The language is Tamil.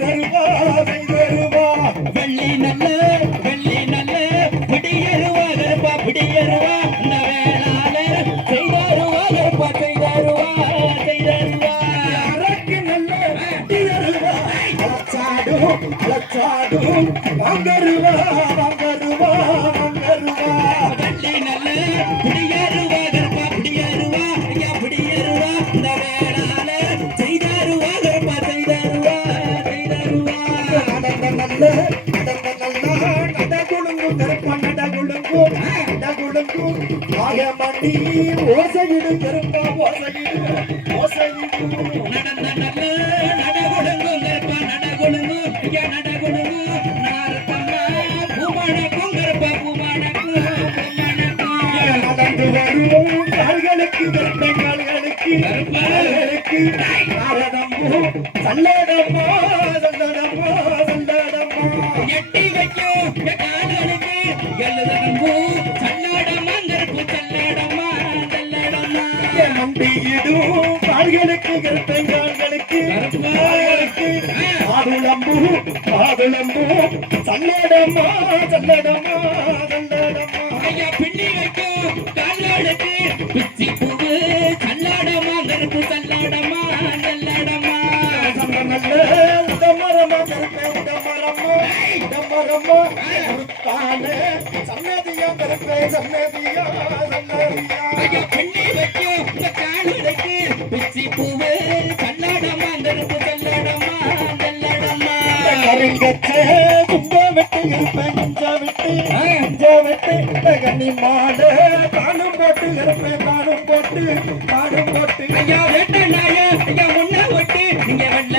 செய்தருவா செய்தருவா வெள்ளி நல்ல பிடியருவா கருப்பா பிடியருவா இந்த வேளாளர் செய்தருவா கருப்பா செய்தருவா செய்தருவா அரக்கு நல்ல செய்தருவா அலச்சாடும் அலச்சாடும் வாங்கருவா வாங்கருவா வாங்கருவா வெள்ளி நல்ல பிடியருவா கருப்பா பிடியருவா ஐயா பிடியருவா இந்த வேளாளர் செய்தருவா கருப்பா செய்தருவா செய்தருவா நடந்த நல்ல நடகுழுங்கு கருப்பா நடகுழுங்கு நடகுழுங்கு ஆயமணி ஓசையிடு கருப்பா ஓசையிடு ஓசையிடு நடந்த நல்ல நடகுழுங்கு கருப்பா நடகுழுங்கு ஐயா நடகுழுங்கு நாரத்தம்மா பூமணக்கும் கருப்பா பூமணக்கும் நடந்து வரும் கால்களுக்கு கருப்பை கால்களுக்கு கால்களுக்கு நாரதம்மோ சல்லடம்மா சல்லடம்மா சல்லடம்மா எட்டி வைக்கும் கால்களுக்கு எழுதனம்பூ சல்லாடம்மா கருப்பு சல்லாடம்மா சல்லாடம்மா மண்டியிடும் கால்களுக்கு கருப்பை கால்களுக்கு கால்களுக்கு ஆதுளம்பூ ஆதுளம்பூ சல்லடம்மா சல்லடம்மா சல்லடம்மா ஐயா பின்னி வைக்கும் கால்களுக்கு பிச்சி பூவு சல்லாடம்மா கருப்பு சல்லாடம்மா சல்லாடம்மா உடமரமா கருப்பை உடமரமா உடமரமா உருத்தானே சன்னதியா கருப்பை சன்னதியா சன்னதியா ஐயா பின்னி வைக்கும் கால்களுக்கு பிச்சி பூவு சல்லாடம்மா கருப்பு சல்லாடம்மா சல்லாடம்மா கருங்கச்சே கும்ப வெட்டு இருப்பேன் குஞ்ச வெட்டு கண்ணி மாடு காணும் போட்டு இருப்பேன் காணும் போட்டு ஐயா வெட்ட நாய ஐயா முன்ன விட்டு நீங்க வெள்ள